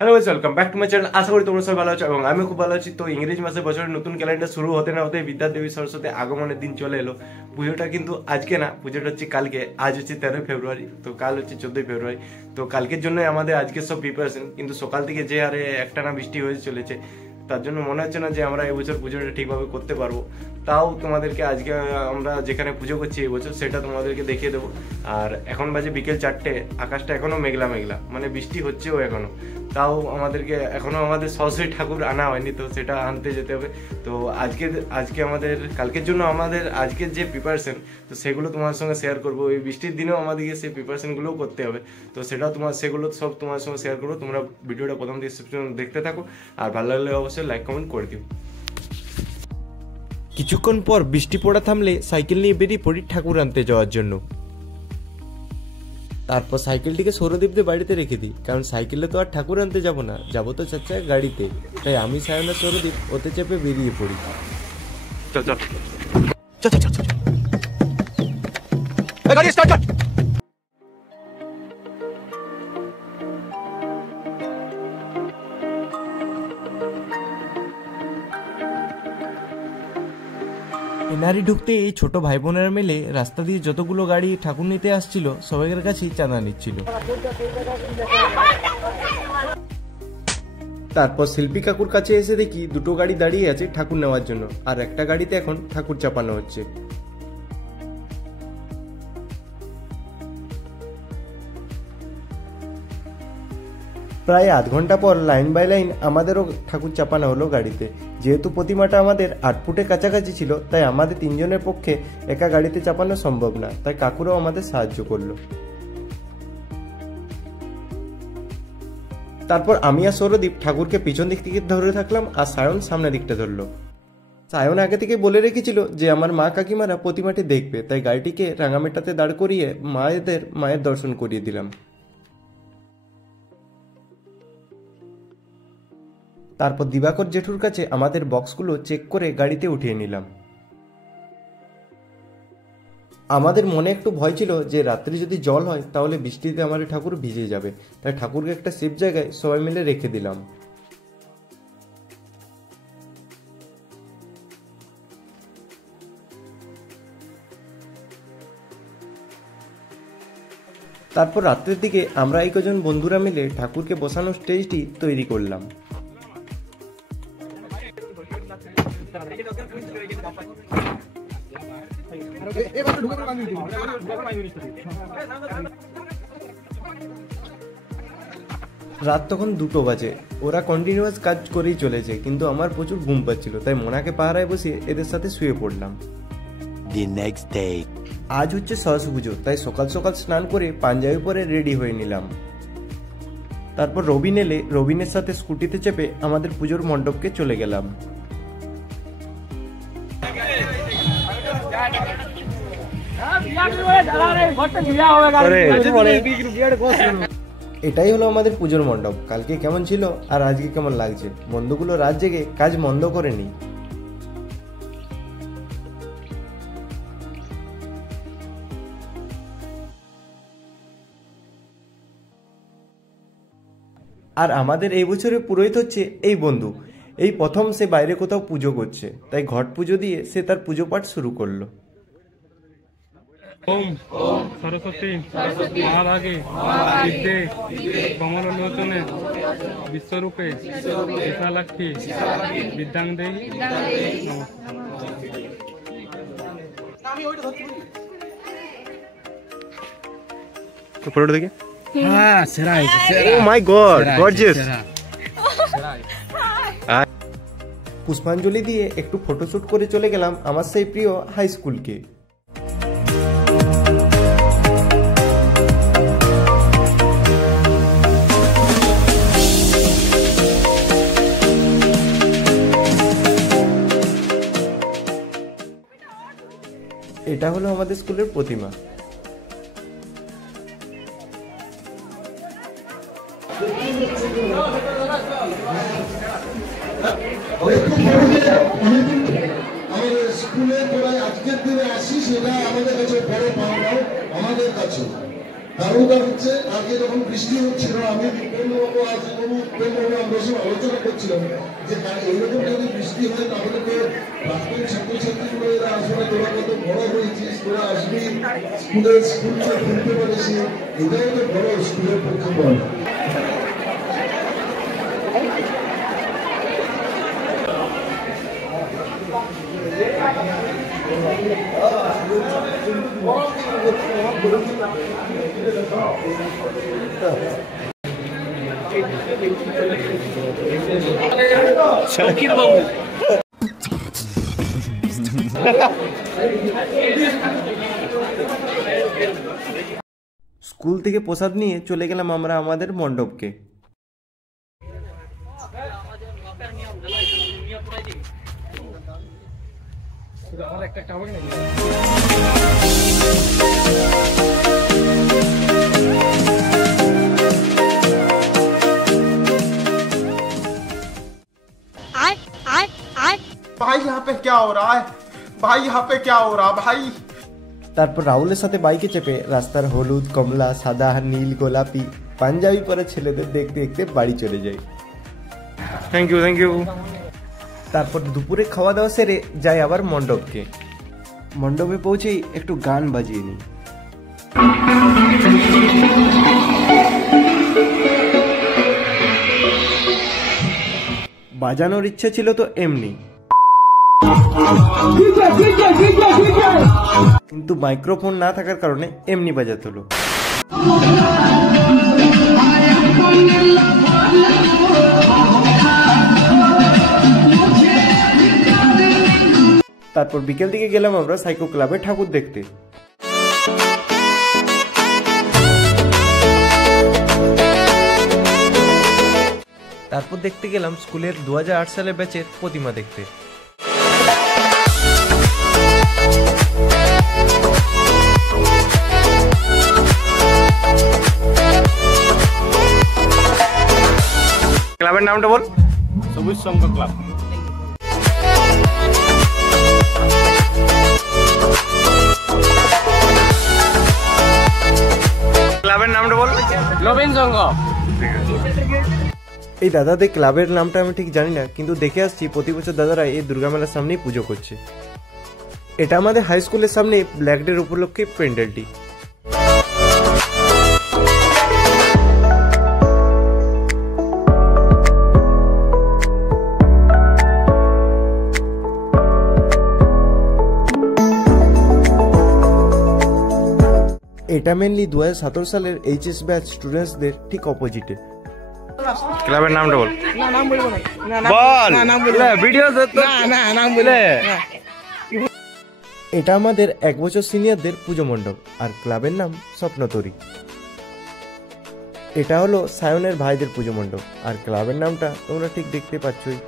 Hello guys, welcome back to my channel. আশা করি তোমরা সবাই ভালো আছো এবং আমি খুব ভালো আছি। তো ইংরেজি মাসে বছরের নতুন ক্যালেন্ডার শুরু হতে না হতে বিদ্যাদেবী সরস্বতী আগমনের দিন চলে এলো। পুজোটা কিন্তু আজকে না, পুজোটা হচ্ছে কালকে। আজ হচ্ছে 13 ফেব্রুয়ারি, তো কাল হচ্ছে 14 ফেব্রুয়ারি। তো কালকের জন্য আমাদের আজকে সব প্রিপারেশন, কিন্তু সকাল থেকে যে হারে একটানা বৃষ্টি হয়ে চলেছে, তার জন্য মনে হচ্ছে না যে আমরা এবছর পুজোটা ঠিকভাবে করতে পারবো। তাও তোমাদেরকে আজকে আমরা যেখানে পুজো করছি এবছর সেটা তোমাদেরকে দেখিয়ে দেবো। আর এখন বাজে বিকেল 4টে, আকাশটা এখনো মেঘলা মেঘলা, মানে বৃষ্টি হচ্ছেও এখনো। তাও আমাদেরকে এখনো আমাদের সরস্বতী ঠাকুর আনা হয়নি, তো সেটা আনতে যেতে হবে। তো আজকে আমাদের কালকের জন্য আমাদের আজকের যে প্রিপারেশন, তো সেগুলো তোমার সঙ্গে শেয়ার করবো। এই বৃষ্টির দিনেও আমাদেরকে সেই প্রিপারেশনগুলোও করতে হবে, তো সেগুলো সব তোমার সঙ্গে শেয়ার করবো। তোমরা ভিডিওটা প্রথম থেকে দেখতে থাকো, আর ভালো লাগলে অবশ্যই লাইক কমেন্ট করে দিও। কিছুক্ষণ পর বৃষ্টি পড়া থামলে সাইকেল নিয়ে বেরিয়ে পড়ি ঠাকুর আনতে যাওয়ার জন্য। তারপর সাইকেলটিকে সৌরদীপদের বাড়িতে রেখে দিই, কারণ সাইকেলে তো আর ঠাকুর আনতে যাব না, যাবো তো চার চাকা গাড়িতে। তাই আমি সায়ন আর সৌরদীপ ওতে চেপে বেরিয়ে পড়ি। চল চল চল চল চল গাড়ি স্টার্ট কর। এনারি ঢুকতে এই ছোট ভাই বোনেরা মিলে রাস্তা দিয়ে যতগুলো গাড়ি ঠাকুর নিতে আসছিল সবাইয়ের কাছেই চাঁদা নিচ্ছিল। তারপর শিল্পী কাকুর কাছে এসে দেখি দুটো গাড়ি দাঁড়িয়ে আছে ঠাকুর নেওয়ার জন্য, আর একটা গাড়িতে এখন ঠাকুর চাপানো হচ্ছে। প্রায় আধ ঘন্টা পর লাইন বাই লাইন আমাদেরও ঠাকুর চাপানো হলো গাড়িতে। যেহেতু প্রতিমাটা আমাদের 8 ফুটের কাছাকাছি ছিল, তাই আমাদের তিনজনের পক্ষে একা গাড়িতে চাপানো সম্ভব না, তাই কাকুরাও আমাদের সাহায্য করলো। তারপর আমি আর সৌরদীপ ঠাকুরকে পিছন দিক থেকে ধরে থাকলাম, আর সায়ন সামনের দিকটা ধরলো। সায়ন আগে থেকে বলে রেখেছিল যে আমার মা কাকিমারা প্রতিমাটি দেখবে, তাই গাড়িটিকে রাঙামেটাতে দাঁড় করিয়ে মায়ের দর্শন করিয়ে দিলাম। তারপর দিবাকর জেঠুর কাছে আমাদের বক্সগুলো চেক করে গাড়িতে উঠিয়ে নিলাম। আমাদের মনে একটু ভয় ছিল যে রাত্রি যদি জল হয় তাহলে বৃষ্টিতে আমাদের ঠাকুর ভিজে যাবে, তাই ঠাকুরকে একটা সেফ জায়গায় সবাই মিলে রেখে দিলাম। তারপর রাত্রের দিকে আমরা এই কজন বন্ধুরা মিলে ঠাকুরকে বসানোর স্টেজটি তৈরি করলাম। রাত তখন 2টো বাজে। ওরা কন্টিনিউয়াস কাজ করেই চলেছে, কিন্তু আমার প্রচুর ঘুম পাচ্ছিল, তাই মোনাকে পাহারায় বসিয়ে এদের সাথে শুয়ে পড়লাম। আজ হচ্ছে সরস্বতী পুজো, তাই সকাল সকাল স্নান করে পাঞ্জাবি পরে রেডি হয়ে নিলাম। তারপর রবিন এলে রবিনের সাথে স্কুটিতে চেপে আমাদের পুজোর মণ্ডপকে চলে গেলাম। এটাই হলো আমাদের পুজোর মণ্ডপ। কালকে কেমন ছিল আর আজকে কেমন লাগছে, বন্ধুগুলো রাত জেগে কাজ মন্দ করেনি। আর আমাদের এই বছরের পুরোহিত হচ্ছে এই বন্ধু। এই প্রথম সে বাইরে কোথাও পুজো করছে, তাই ঘট পুজো দিয়ে সে তার পুজো পাঠ শুরু করলো। ওম সরস্বতী মহাভাগে বিদ্যে কমলোচনে বিশ্বরূপে বিশালাক্ষী বিদ্যাং দেহি ফটোটা দেখে। হ্যাঁ সেরা ও মাই গড, গর্জিয়াস। পুষ্পাঞ্জলি দিয়ে একটু ফটোশুট করে চলে গেলাম আমার সেই প্রিয় হাই স্কুলকে। এটা হলো আমাদের স্কুলের প্রতিমা। আমাদের স্কুলে তোরা আজকের দিনে আসিস, সেটা আমাদের কাছে বড় পাওনা আমাদের কাছে। দারুণতা হচ্ছে আগে যখন বৃষ্টি হচ্ছিল আমি বিক্রমবাবু আমরা সব আলোচনা করছিলাম যে এইরকম যদি বৃষ্টি হয় তাহলে তো প্রাক্তন ছাত্রছাত্রীগুলো এরা আসলে তোরা কত বড় হয়েছিস, তোরা আসবি স্কুলটা খুলতে পারিস, এটাও তো বড় স্কুলের পক্ষে বল। শাকির বাবু স্কুল থেকে প্রসাদ নিয়ে চলে গেলাম আমরা আমাদের মণ্ডপকে। भाई यहाँ पे क्या हो रहा है, भाई यहाँ पे क्या हो रहा भाई। তারপর রাহুলের সাথে বাইকে চেপে রাস্তার হলুদ, কমলা, সাদা, নীল, গোলাপি পাঞ্জাবি পরে ছেলেদের দেখতে দেখতে বাড়ি চলে যাই। Thank you. তারপর দুপুরে খাওয়া দাওয়া সেরে যাই আবার মণ্ডপকে। মণ্ডপে পৌঁছেই একটু গান বাজিয়ে নিই। বাজানোর ইচ্ছা ছিল তো এমনি, কিন্তু মাইক্রোফোন না থাকার কারণে এমনি বাজাতে হলো। তারপর বিকেল দিকে গেলাম আমরা সাইকো ক্লাবে ঠাকুর দেখতে। তারপর দেখতে গেলাম স্কুলের 2008 সালের ব্যাচের প্রতিমা দেখতে। ক্লাবের নামটা বল। সবুজ সংঘ ক্লাব। ক্লাবের নামটা বল। নবীন সংঘ। এই দাদাদের ক্লাবের নামটা আমি ঠিক জানি না, কিন্তু দেখে আসছি প্রতি বছর দাদারা এই দুর্গা মেলার সামনেই পুজো করছে। এটা আমাদের হাই স্কুলের সামনে ব্ল্যাক ডে উপলক্ষে প্যান্ডেলটি। এটা মেনলি 2017 সালের এইচএস ব্যাচ স্টুডেন্টসদের ঠিক অপোজিটে। ক্লাবের নামটা বল। না নাম বলবো না। বল। না নাম বলবো না ভিডিও না নাম বলে। এটা আমাদের 1 বছর সিনিয়রদের পুজো মণ্ডপ, আর ক্লাবের নাম স্বপ্নতরী। এটা হলো সায়নের ভাইদের পুজো মণ্ডপ, আর ক্লাবের নামটা তোমরা ঠিক দেখতে পাচ্ছই।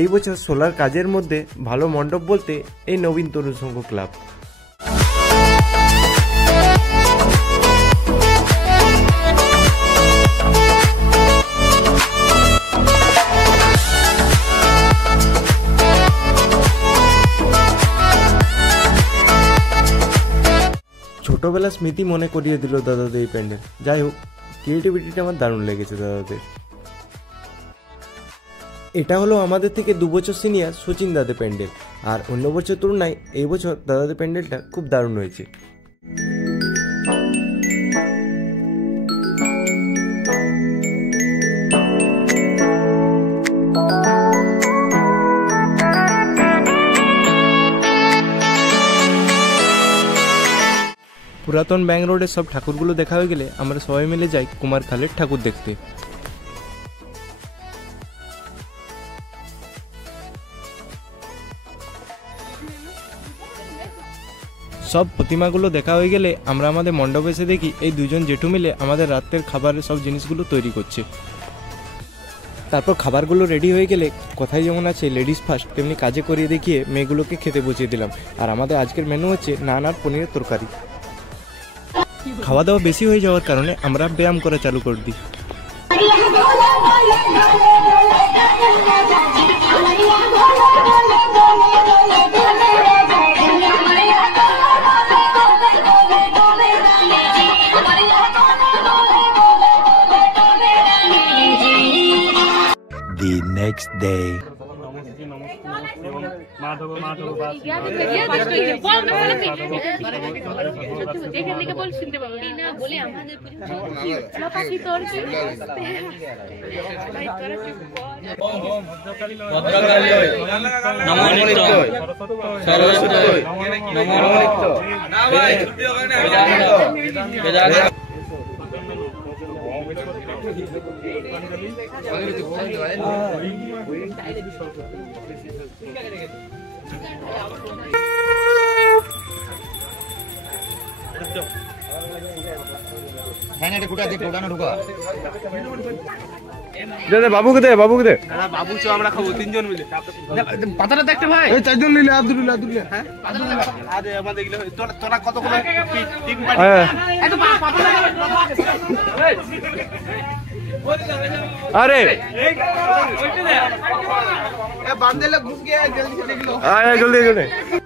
এই বছর সোলার কাজের মধ্যে ভালো মণ্ডপ বলতে এই নবীন তরুণ সংঘ ক্লাব। ছোটবেলার স্মৃতি মনে করিয়ে দিল দাদাদের এই প্যান্ডেল। যাই হোক, ক্রিয়েটিভিটিটা আমার দারুণ লেগেছে দাদাদের। এটা হলো আমাদের থেকে 2 বছর সিনিয়র সচিন দাদের প্যান্ডেল, আর অন্য বছর তুলনায় এই বছর দাদাদের প্যান্ডেলটা খুব দারুণ হয়েছে। পুরাতন ব্যাঙ্ক রোডের সব ঠাকুরগুলো দেখা হয়ে গেলে আমরা সবাই মিলে যাই কুমার খালের ঠাকুর দেখতে। সব প্রতিমাগুলো দেখা হয়ে গেলে আমরা আমাদের মণ্ডপে এসে দেখি এই দুজন জেঠু মিলে আমাদের রাতের খাবারের সব জিনিসগুলো তৈরি করছে। তারপর খাবারগুলো রেডি হয়ে গেলে কথাই যেমন আছে লেডিস ফার্স্ট, তেমনি কাজে করিয়ে দেখিয়ে মেয়েগুলোকে খেতে বসিয়ে দিলাম। আর আমাদের আজকের মেনু হচ্ছে নান আর পনিরের তরকারি। খাওয়া দাওয়া বেশি হয়ে যাওয়ার কারণে আমরা ব্যায়াম করা চালু করে দিই। The next day. এখান থেকে বল শুনতে পাবো না বলে আমাদের পাখি তোর কি ভাই তোরা চুপ বাবুকে দে বাবুকে দে বাবু চো আমরা খাবো তিনজন মিলে পাতাটা দেখতে ভাই এই চারজন নিলে আব্দুল্লাহ আব্দুল্লাহ হ্যাঁ আরে আমাদের এগুলো তোরা কতগুলো টিম আরে বান্ধেলে ঘুষ গিয়ে জলদি আয় জলদি জলদি